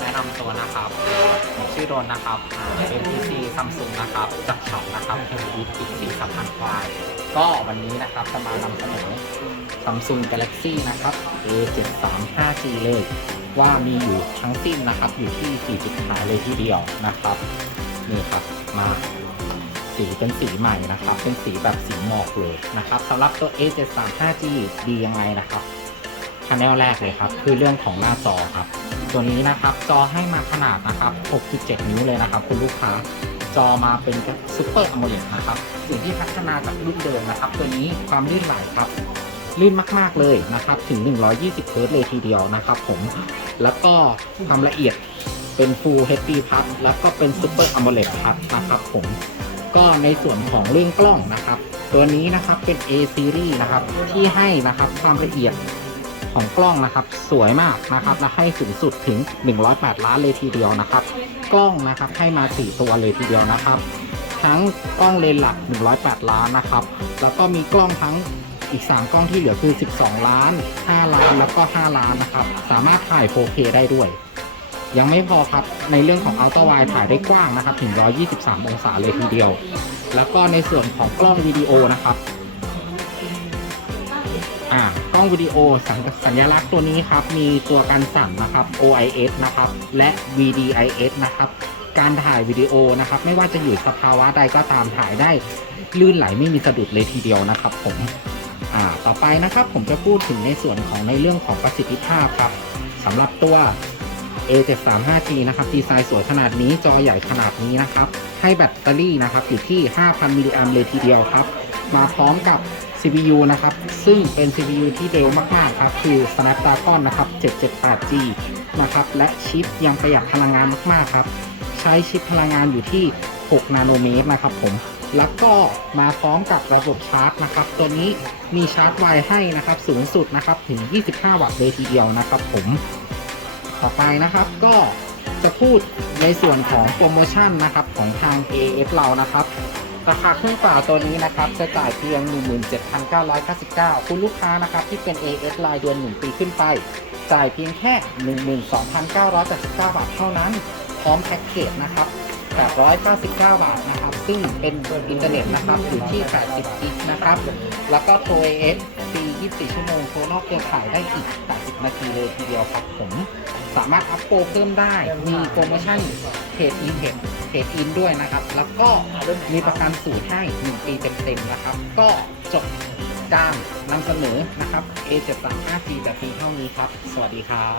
แนะนำตัวนะครับผมชื่อโดนนะครับอ่าเป็น PC Samsung นะครับ จากช็อปนะครับเอ็มอีอีกสีสัมพันธ์ควาย ก็วันนี้นะครับจะมานำเสนอ Samsung Galaxy นะครับ A735G เลยว่ามีอยู่ทั้งสิ้นนะครับ อยู่ที่4จุดขายเลยทีเดียวนะครับ นี่ครับมาสีเป็นสีใหม่นะครับ เป็นสีแบบสีหมอกเลยนะครับสำหรับตัว A735G ดียังไงนะครับ ชแนลแรกเลยครับ คือเรื่องของหน้าจอครับ ตัวนี้นะครับจอให้มาขนาดนะครับ 6.7 นิ้วเลยนะครับ คุณลูกค้าจอมาเป็นซูเปอร์อ m o l e d นะครับสิ่งที่พัฒนาจากรุ่นเดิมนะครับ ตัวนี้ความลื่นไหลครับลื่นมาก ๆ เลยนะครับ ถึง 120เฮิร์ตซ์เลยทีเดียวนะครับผม แล้วก็ความละเอียดเป็น Full HD Plus แล้วก็เป็น Super AMOLED Plus นะครับผม ก็ในส่วนของเรื่องกล้องนะครับ ตัวนี้นะครับเป็น A series นะครับ ที่ให้นะครับความละเอียด ของกล้องนะครับ สวยมากนะครับและให้สูงสุดถึง 108 ล้านเลยทีเดียวนะครับ กล้องนะครับให้มา 4 ตัวเลยทีเดียวนะครับ ทั้งกล้องเลนส์หลัก 108 ล้านนะครับ แล้วก็มีกล้องทั้งอีก 3 กล้องที่เหลือคือ 12 ล้าน 5 ล้านแล้วก็ 5 ล้านนะครับ สามารถถ่าย 4K ได้ด้วย ยังไม่พอครับ ในเรื่องของ Ultra Wide ถ่ายได้กว้างนะครับ ถึง 123 องศาเลยทีเดียว แล้วก็ในส่วนของกล้องวิดีโอนะครับ อ่ากล้องวิดีโอสัญสญลักษณ์ตัวนี้ครับ มีตัวกันสั่นนะครับ OIS นะครับ และ VDIS นะครับ การถ่ายวิดีโอนะครับ ไม่ว่าจะอยู่สภาวะใดก็ตามถ่ายได้ ลื่นไหลไม่มีสะดุดเลยทีเดียวนะครับ ผมอ่าต่อไปนะครับผมจะพูดถึงในส่วนของในเรื่องของประสิทธิภาพครับสำหรับตัว A735G นะครับ ดีไซน์สวยขนาดนี้จอใหญ่ขนาดนี้นะครับ ให้แบตเตอรี่นะครับอยู่ที่ 5,000 มิลลิแอมป์เลยทีเดียวครับ มาพร้อมกับ CPU นะครับ ซึ่งเป็น CPU ที่เร็วมาก ๆ ครับ คือ Snapdragon นะครับ 778G นะครับ และชิปยังประหยัดพลังงานมาก ๆ ครับ ใช้ชิปพลังงานอยู่ที่ 6 นาโนเมตรนะครับผม แล้วก็มาพร้อมกับระบบชาร์จนะครับ ตัวนี้มีชาร์จไวให้นะครับ สูงสุดนะครับ ถึง 25 วัตต์เลยทีเดียวนะครับผม ต่อไปนะครับก็จะพูดในส่วนของโปรโมชั่นนะครับของทาง AS เรานะครับ ราคาเครื่องเป่าตัวนี้นะครับจะจ่ายเพียง 17,999 คุณลูกค้านะครับที่เป็น AS รายเดือน1ปีขึ้นไป จ่ายเพียงแค่ 12,979 บาทเท่านั้น พร้อมแพ็กเกจนะครับ899 บาทนะครับ ซึ่งเป็นอินเทอร์เน็ตนะครับอยู่ที่ 80 กิกนะครับ แล้วก็โทร AS ฟรี 24 ชั่วโมง โทรนอกเครือข่ายได้อีก 80 นาทีเลยทีเดียวครับผม สามารถอัพโปรเพิ่มได้ มีโปรโมชั่นเพจอินเพจ เพจอินด้วยนะครับ แล้วก็มีประกันสูตรให้ 1 ปีเต็มๆนะครับ ก็จบการนำเสนอนะครับ A735G แบบนี้เท่านี้ครับ สวัสดีครับ